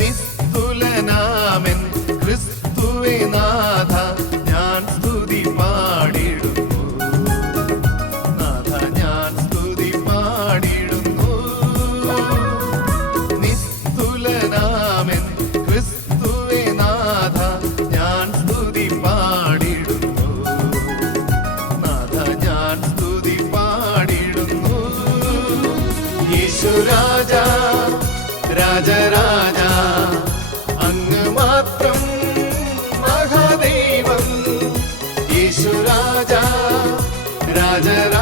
ജരാ ക്രിസ്തുവേ നാഥ ഞാൻ സ്തുതി നാഥ ഞാൻ സ്തുതി ക്രിസ്തുവേ നാഥ ഞാൻ സ്തുതി നാഥ ഞാൻ സ്തുതി രാജരാ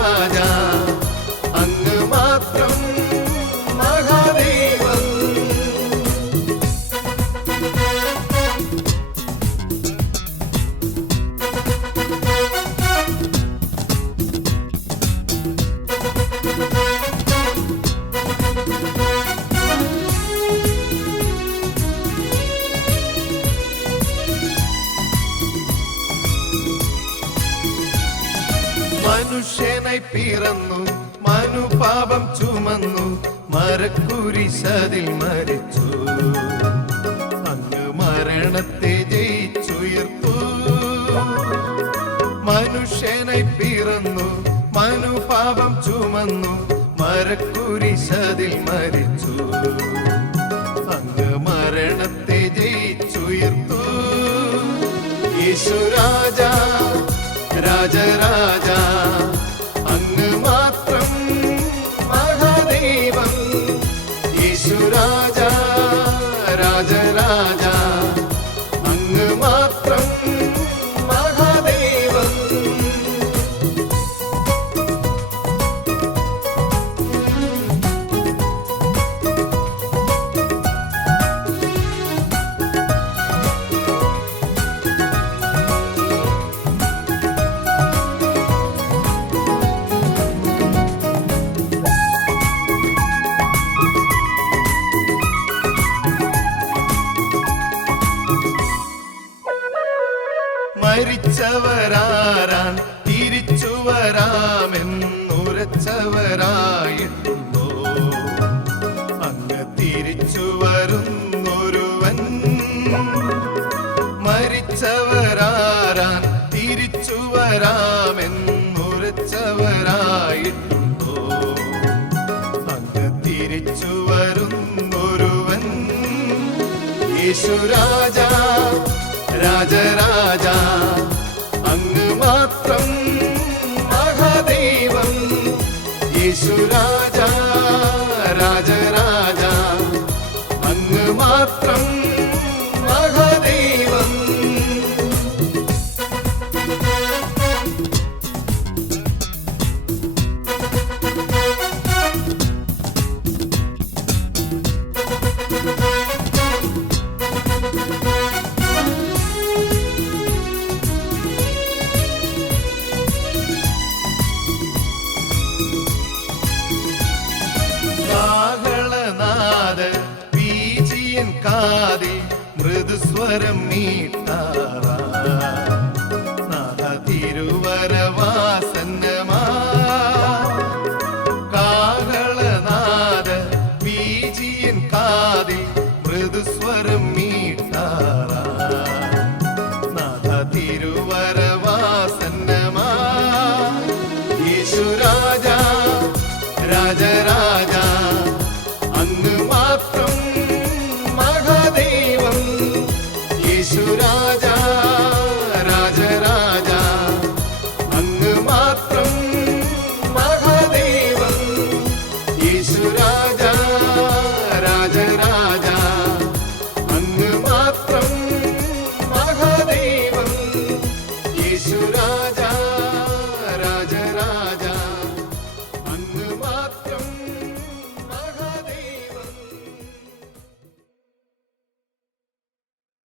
മനുഷ്യനായി പിറന്നു മനുപാപം ചുമന്നു മരക്കുരിശതിൽ മരിച്ചു. അങ്ങ് മരണത്തെ ജയിച്ചുയർത്തു. മനുഷ്യനായി പിറന്നു മനുപാപം ചുമന്നു മരക്കുരിശതിൽ മരിച്ചു. അങ്ങ് മരണത്തെ ജയിച്ചുയർത്തു. യേശുരാജ രാജരാജ യേശുരാജ യേശുരാജ രാജരാജ കാതിൽ മൃദുസ്വരം നീട്ടാറാ. തിരുവരവാസന്നമാ. കാഹളനാദ ബീജിയൻ കാതിൽ മൃദുസ്വരം നീട്ടാറാ. राज राज